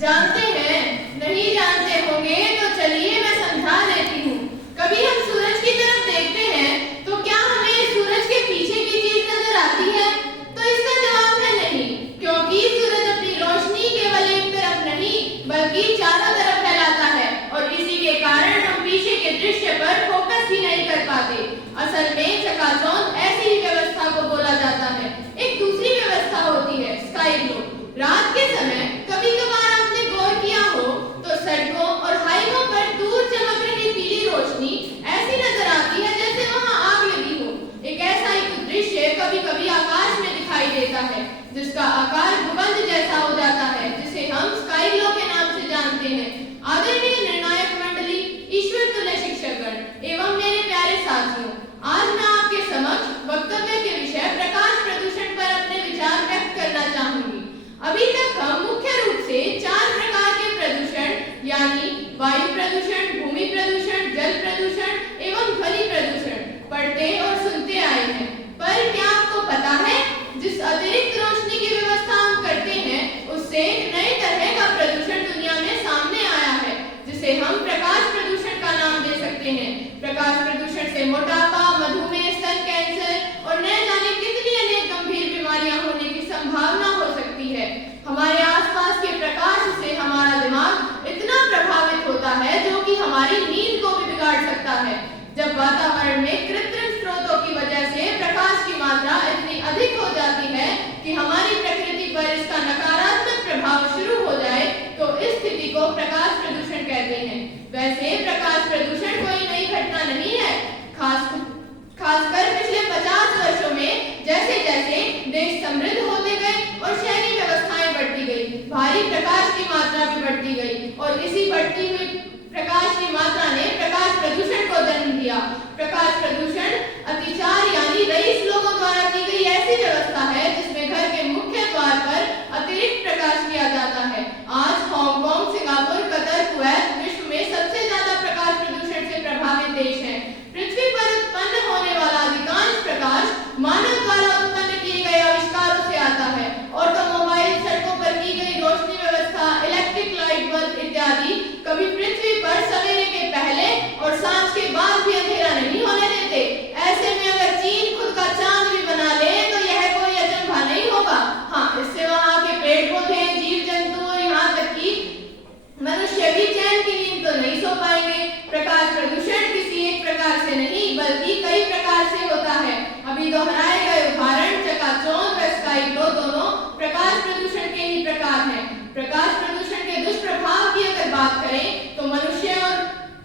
जानते हैं, नहीं जानते होंगे तो चलिए मैं समझा देती हूँ। कभी हम सूरज की तरफ देखते हैं तो क्या हमें सूरज के पीछे की चीज नजर आती है? तो इसका जवाब है नहीं, क्योंकि सूरज अपनी रोशनी केवल एक तरफ नहीं बल्कि चारों तरफ फैलाता है और इसी के कारण हम पीछे के दृश्य पर फोकस ही नहीं कर पाते। असल में चकाचौंध ऐसी ही व्यवस्था को बोला जाता है। एक दूसरी व्यवस्था होती है स्काई ग्लो। रात के समय कभी कभार आपने गौर किया हो तो सड़कों और हाईवे पर दूर चमक रही पीली रोशनी ऐसी नजर आती है जैसे वहां आग लगी हो। एक ऐसा ही दृश्य कभी कभी आकाश में दिखाई देता है जिसका आकार भूखंड जैसा हो जाता है, जिसे हम स्काई ग्लो के नाम से जानते हैं। आदरणीय निर्णायक मंडली, ईश्वर तुल्य शिक्षकगण एवं मेरे प्यारे साथियों, आज मैं आपके समक्ष वक्तव्य के विषय प्रकाश प्रदूषण पर अपने विचार व्यक्त करना चाहूंगी। अभी तक हम मुख्य रूप से 4 प्रकार के प्रदूषण यानी वायु प्रदूषण, भूमि प्रदूषण, जल प्रदूषण एवं ध्वनि प्रदूषण पढ़ते और सुनते आए हैं। पर क्या आपको पता है, जिस अतिरिक्त रोशनी की व्यवस्था हम करते हैं उससे एक नए तरह का प्रदूषण दुनिया में सामने आया है जिसे हम प्रकाश प्रदूषण का नाम दे सकते हैं। प्रकाश प्रदूषण से मोटापा, मधुमेह, स्तन कैंसर और न जाने कितनी अनेक गंभीर बीमारियां होने की संभावना हो सकती है। हमारे आसपास के प्रकाश से हमारा दिमाग इतना प्रभावित होता है जो कि हमारी नींद को भी बिगाड़ सकता है। जब वातावरण में कृत्रिम स्रोतों की वजह से प्रकाश की मात्रा इतनी अधिक हो जाती है कि हमारी प्रकृति पर इसका नकारात्मक प्रभाव शुरू हो जाए तो इस स्थिति को प्रकाश प्रदूषण कहते हैं। वैसे प्रकाश प्रदूषण कोई नई घटना नहीं है। खासकर पिछले 50 वर्षों में जैसे जैसे देश समृद्ध होते गए और शहरी व्यवस्थाएं बढ़ती गई, भारी प्रकाश की मात्रा भी बढ़ती गई और इसी बढ़ती हुई प्रकाश की मात्रा ने प्रकाश प्रदूषण को जन्म दिया। प्रकाश प्रदूषण अतिचार यानी रईस लोगों द्वारा की गई ऐसी व्यवस्था है जिसमें घर के मुख्य द्वार पर अतिरिक्त प्रकाश किया जाता है। आज हांगकांग, सिंगापुर, कतर, कुवैत विश्व में सबसे ज्यादा प्रकाश प्रदूषण से प्रभावित देश हैं। पृथ्वी पर उत्पन्न होने वाला अधिकांश प्रकाश मानव द्वारा उत्पन्न किए गए आविष्कारों से आता है। ऑटोमोबाइल, सड़कों पर की गई रोशनी व्यवस्था, इलेक्ट्रिक लाइट बल्ब इत्यादि कभी पृथ्वी पर सवेरे के पहले और सांझ के बाद भी अंधेरा नहीं होने देते। ऐसे में अगर चीन खुद का चांद भी बना ले तो यह कोई अचंभा नहीं होगा। हाँ, इससे वहां के पेड़ पौधे, जीव जंतु और यहाँ तक कि मनुष्य भी चैन की नींद तो नहीं सो पाएंगे। प्रकाश प्रदूषण किसी एक प्रकार से नहीं बल्कि कई प्रकार से होता है। अभी दोहराए गए उदाहरण चकाचौंध व स्काई ग्लो दोनों प्रकाश प्रदूषण के ही प्रकार हैं। प्रकाश प्रदूषण के दुष्प्रभाव की अगर बात करें तो मनुष्य और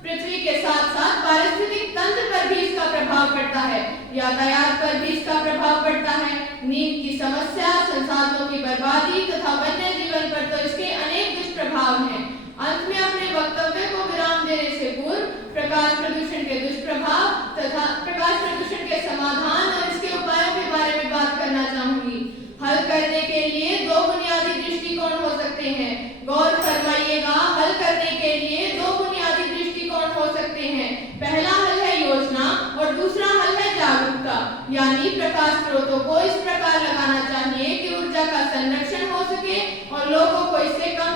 पृथ्वी के साथ साथ पारिस्थितिक तंत्र पर भी इसका प्रभाव पड़ता है, यातायात पर भी इसका प्रभाव पड़ता है, नींद की समस्या, संसाधनों की बर्बादी तथा वन्य जीवन पर तो इसके अनेक दुष्प्रभाव हैं। अंत में अपने वक्तव्य को विराम देने से पूर्व प्रकाश प्रदूषण के दुष्प्रभाव तथा प्रकाश प्रदूषण के समाधान और इसके उपायों के बारे में बात करना चाहूंगी। हल करने के लिए 2 बुनियादी दृष्टिकोण हो सकते हैं। गौर फरमाइएगा, हल करने के लिए 2 बुनियादी दृष्टिकोण हो सकते हैं। पहला हल है योजना और दूसरा हल है जागरूकता, यानी प्रकाश स्रोतों को इस प्रकार लगाना चाहिए कि ऊर्जा का संरक्षण हो सके और लोगों को इससे कम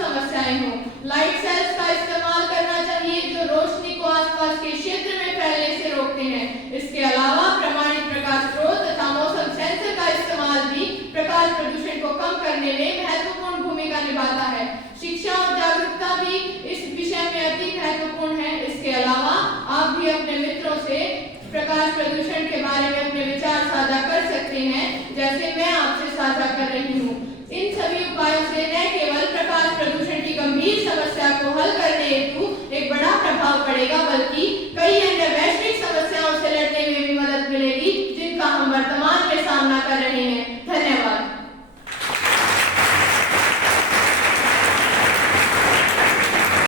समस्याएं हो। लाइट सेल्स का इस्तेमाल करना चाहिए जो रोशनी को आसपास के क्षेत्र में फैलने से रोकते हैं। इसके अलावा प्रमाणित प्रकाश स्रोत तथा मौसम सेंसर का इस्तेमाल भी प्रकाश प्रदूषण को कम करने में महत्वपूर्ण भूमिका निभाता है। शिक्षा और जागरूकता भी इस विषय में अति महत्वपूर्ण है। इसके अलावा आप भी अपने मित्रों से प्रकाश प्रदूषण के बारे में अपने विचार साझा कर सकते हैं, जैसे मैं आपसे साझा कर रही हूँ। इन सभी उपायों से न केवल प्रकाश प्रदूषण की गंभीर समस्या को हल करने हेतु एक बड़ा प्रभाव पड़ेगा बल्कि कई अन्य वैश्विक समस्याओं से लड़ने में भी मदद मिलेगी जिनका हम वर्तमान में सामना कर रहे हैं। धन्यवाद।